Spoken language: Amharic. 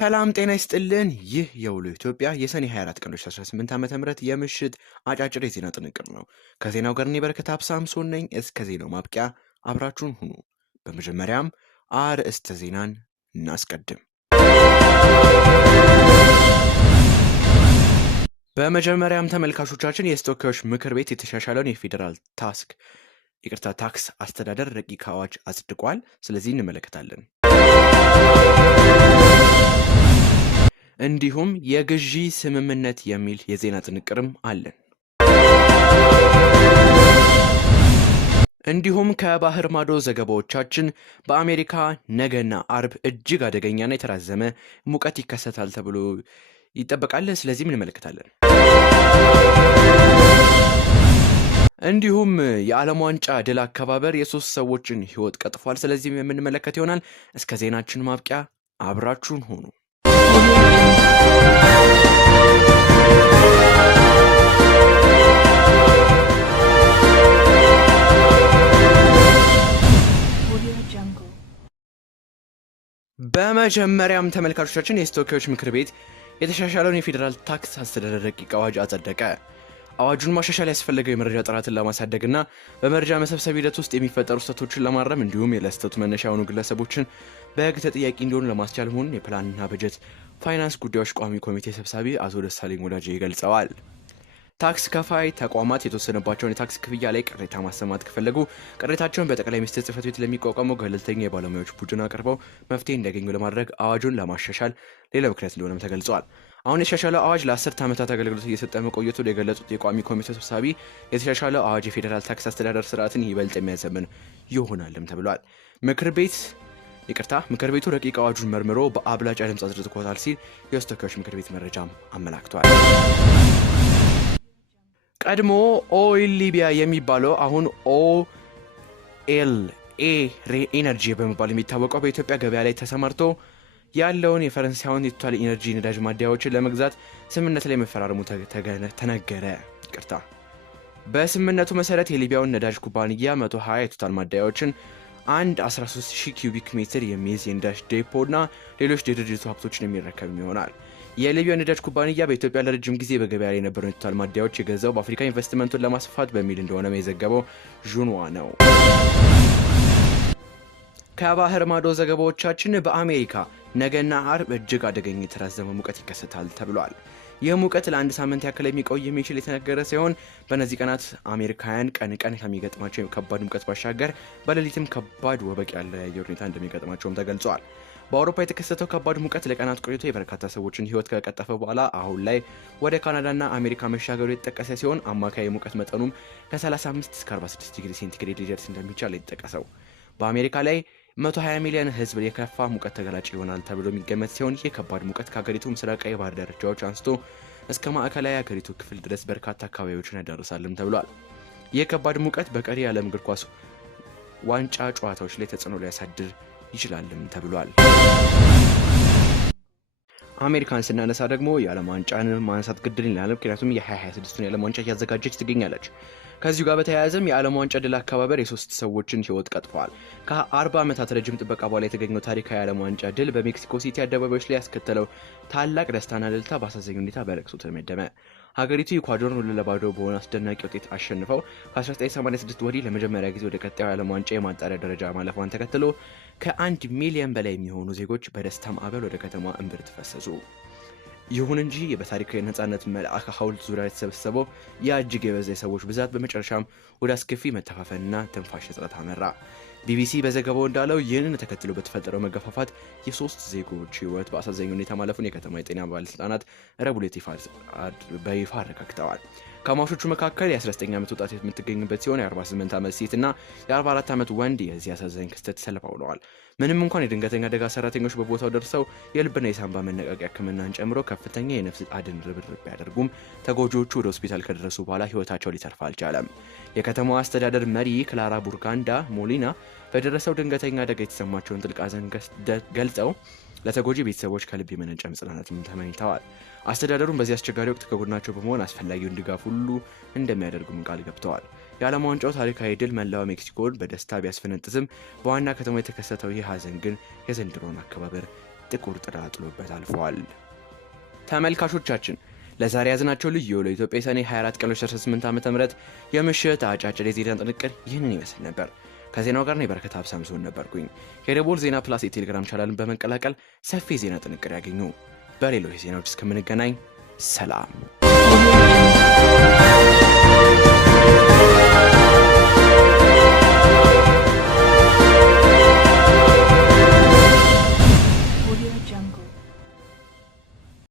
ሰላም ጤና ይስጥልን። ይህ የውሎ ኢትዮጵያ የሰኔ 24 ቀን 2018 ዓ.ም የምሽት አጫጭር የዜና ጥንቅር ነው። ከዜናው ጋር እኔ በረከት ሳምሶን ነኝ። እስከ ዜናው ማብቂያ አብራችሁን ሁኑ። በመጀመሪያም አርዕስተ ዜናን እናስቀድም። በመጀመሪያም ተመልካቾቻችን የተወካዮች ምክር ቤት የተሻሻለውን የፌዴራል ታክስ አስተዳደር ረቂቅ አዋጅ አጽድቋል። ስለዚህ እንመለከታለን። እንዲሁም የግዢ ስምምነት የሚል የዜና ጥንቅርም አለን። እንዲሁም ከባህር ማዶ ዘገባዎቻችን በአሜሪካ ነገና አርብ እጅግ አደገኛና የተራዘመ ሙቀት ይከሰታል ተብሎ ይጠበቃል። ስለዚህም እንመለከታለን። እንዲሁም የዓለም ዋንጫ ድል አከባበር የሶስት ሰዎችን ሕይወት ቀጥፏል። ስለዚህም የምንመለከት ይሆናል። እስከ ዜናችን ማብቂያ አብራችሁን ሆኑ። በመጀመሪያም ተመልካቾቻችን የተወካዮች ምክር ቤት የተሻሻለውን የፌዴራል ታክስ አስተዳደር ረቂቅ አዋጅ አጸደቀ። አዋጁን ማሻሻል ያስፈለገው የመረጃ ጥራትን ለማሳደግና በመረጃ መሰብሰብ ሂደት ውስጥ የሚፈጠሩ ስህተቶችን ለማረም እንዲሁም ለስህተቱ መነሻ የሆኑ ግለሰቦችን በሕግ ተጠያቂ እንዲሆኑ ለማስቻል መሆኑን የፕላንና በጀት ፋይናንስ ጉዳዮች ቋሚ ኮሚቴ ሰብሳቢ አቶ ደሳለኝ ወዳጄ ገልጸዋል። ታክስ ከፋይ ተቋማት የተወሰነባቸውን የታክስ ክፍያ ላይ ቅሬታ ማሰማት ከፈለጉ ቅሬታቸውን በጠቅላይ ሚኒስትር ጽሕፈት ቤት ለሚቋቋመው ገለልተኛ የባለሙያዎች ቡድን አቅርበው መፍትሄ እንዲያገኙ ለማድረግ አዋጁን ለማሻሻል ሌላ ምክንያት እንደሆነም ተገልጿል። አሁን የተሻሻለው አዋጅ ለ10 ዓመታት አገልግሎት እየሰጠ መቆየቱን የገለጹት የቋሚ ኮሚቴው ሰብሳቢ የተሻሻለው አዋጅ የፌዴራል ታክስ አስተዳደር ስርዓትን ይበልጥ የሚያዘምን ይሆናልም ተብሏል። ምክር ቤቱ ረቂቅ አዋጁን መርምሮ በአብላጫ ድምፅ አጽድቆታል ሲል የተወካዮች ምክር ቤት መረጃም አመላክቷል። ቀድሞ ኦይል ሊቢያ የሚባለው አሁን ኦኤልኤ ኤነርጂ በመባል የሚታወቀው በኢትዮጵያ ገበያ ላይ ተሰማርቶ ያለውን የፈረንሳዩን የቶታል ኢነርጂ ነዳጅ ማደያዎችን ለመግዛት ስምምነት ላይ መፈራረሙ ተነገረ። በስምምነቱ መሰረት የሊቢያውን ነዳጅ ኩባንያ 120 የቶታል ማደያዎችን 113,000 ኪዩቢክ ሜትር የሚይዝ የነዳጅ ዴፖ እና ሌሎች የድርጅቱ ሀብቶችን የሚረከብ ይሆናል። የሊቢያ ነዳጅ ኩባንያ በኢትዮጵያ ለረጅም ጊዜ በገበያ ላይ የነበረውን የቶታል ማደያዎች የገዛው በአፍሪካ ኢንቨስትመንቱን ለማስፋት በሚል እንደሆነ የዘገበው ዡንዋ ነው። ከባህር ማዶ ዘገባዎቻችን በአሜሪካ ነገና አርብ እጅግ አደገኛ የተራዘመ ሙቀት ይከሰታል ተብሏል። ይህ ሙቀት ለአንድ ሳምንት ያክል የሚቆይ የሚችል የተነገረ ሲሆን በእነዚህ ቀናት አሜሪካውያን ቀን ከሚገጥማቸው ከባድ ሙቀት ባሻገር በሌሊትም ከባድ ወበቅ ያለ የአየር ሁኔታ እንደሚገጥማቸውም ተገልጿል። በአውሮፓ የተከሰተው ከባድ ሙቀት ለቀናት ቆይቶ የበርካታ ሰዎችን ሕይወት ከቀጠፈ በኋላ አሁን ላይ ወደ ካናዳና አሜሪካ መሻገሩ የተጠቀሰ ሲሆን አማካይ የሙቀት መጠኑም ከ35 እስከ 46 ዲግሪ ሴንቲግሬድ ሊደርስ እንደሚቻል የተጠቀሰው በአሜሪካ ላይ 120 ሚሊዮን ሕዝብ የከፋ ሙቀት ተጋላጭ ይሆናል ተብሎ የሚገመት ሲሆን ይህ ከባድ ሙቀት ከሀገሪቱ ምስራቃዊ ባህር ዳርቻዎች አንስቶ እስከ ማዕከላዊ ሀገሪቱ ክፍል ድረስ በርካታ አካባቢዎችን ያዳርሳልም ተብሏል። ይህ ከባድ ሙቀት በቀሪ የዓለም እግር ኳስ ዋንጫ ጨዋታዎች ላይ ተጽዕኖ ሊያሳድር ይችላልም ተብሏል። አሜሪካን ስናነሳ ደግሞ የዓለም ዋንጫን ማንሳት ግድል ይላል። ምክንያቱም የ2026ቱን የዓለም ዋንጫ እያዘጋጀች ትገኛለች። ከዚሁ ጋር በተያያዘም የዓለም ዋንጫ ድል አከባበር የሶስት ሰዎችን ሕይወት ቀጥፏል። ከ40 ዓመታት ረጅም ጥበቃ በኋላ የተገኘው ታሪካዊ የዓለም ዋንጫ ድል በሜክሲኮ ሲቲ አደባባዮች ላይ ያስከተለው ታላቅ ደስታና እልልታ በአሳዛኝ ሁኔታ በለቅሶ ተደመደመ። ሀገሪቱ ኢኳዶርን 2-0 በሆነ አስደናቂ ውጤት አሸንፈው ከ1986 ወዲህ ለመጀመሪያ ጊዜ ወደ ቀጣዩ የዓለም ዋንጫ የማጣሪያ ደረጃ ማለፏን ተከትሎ ከ1 ሚሊዮን በላይ የሚሆኑ ዜጎች በደስታ ማዕበል ወደ ከተማ እምብርት ፈሰሱ። ይሁን እንጂ በታሪካዊ ነጻነት መልአክ ሐውልት ዙሪያ የተሰበሰበው እጅግ የበዛ የሰዎች ብዛት በመጨረሻም ወደ አስከፊ መተፋፈንና ትንፋሽ እጥረት አመራ። ቢቢሲ በዘገባው እንዳለው ይህንን ተከትሎ በተፈጠረው መገፋፋት የሶስት ዜጎች ሕይወት በአሳዛኝ ሁኔታ ማለፉን የከተማ የጤና ባለስልጣናት ረቡዕ ዕለት በይፋ አረጋግጠዋል። ከሟቾቹ መካከል የ19 ዓመት ወጣት የምትገኝበት ሲሆን የ48 ዓመት ሴት እና የ44 ዓመት ወንድ የዚህ አሳዛኝ ክስተት ሰለባ ሆነዋል። ምንም እንኳን የድንገተኛ አደጋ ሰራተኞች በቦታው ደርሰው የልብና የሳንባ መነቃቂያ ሕክምናን ጨምሮ ከፍተኛ የነፍስ አድን ርብርብ ቢያደርጉም ተጎጂዎቹ ወደ ሆስፒታል ከደረሱ በኋላ ሕይወታቸው ሊተርፍ አልቻለም። የከተማዋ አስተዳደር መሪ ክላራ ቡርጋንዳ ሞሊና በደረሰው ድንገተኛ አደጋ የተሰማቸውን ጥልቅ ሐዘን ገልጸው ለተጎጂ ቤተሰቦች ከልብ የመነጨ መጽናናትን ተመኝተዋል። አስተዳደሩን በዚህ አስቸጋሪ ወቅት ከጎናቸው በመሆን አስፈላጊውን ድጋፍ ሁሉ እንደሚያደርጉም ቃል ገብተዋል። የዓለም ዋንጫው ታሪካዊ ድል መላው ሜክሲኮን በደስታ ቢያስፈነጥዝም በዋና ከተማ የተከሰተው ይህ ሐዘን ግን የዘንድሮን አከባበር ጥቁር ጥላ ጥሎበት አልፈዋል። ተመልካቾቻችን ለዛሬ ያዝናቸው ልዩ ለኢትዮጵያ ሰኔ 24 ቀን 2018 ዓ.ም የምሽት አጫጭር የዜና ጥንቅር ይህንን ይመስል ነበር። ከዜናው ጋር ነው በረከት ሳምሶን ነበርኩኝ። የደቦል ዜና ፕላስ የቴሌግራም ቻናልን በመቀላቀል ሰፊ የዜና ጥንቅር ያገኙ። በሌሎች ዜናዎች እስከምንገናኝ ሰላም።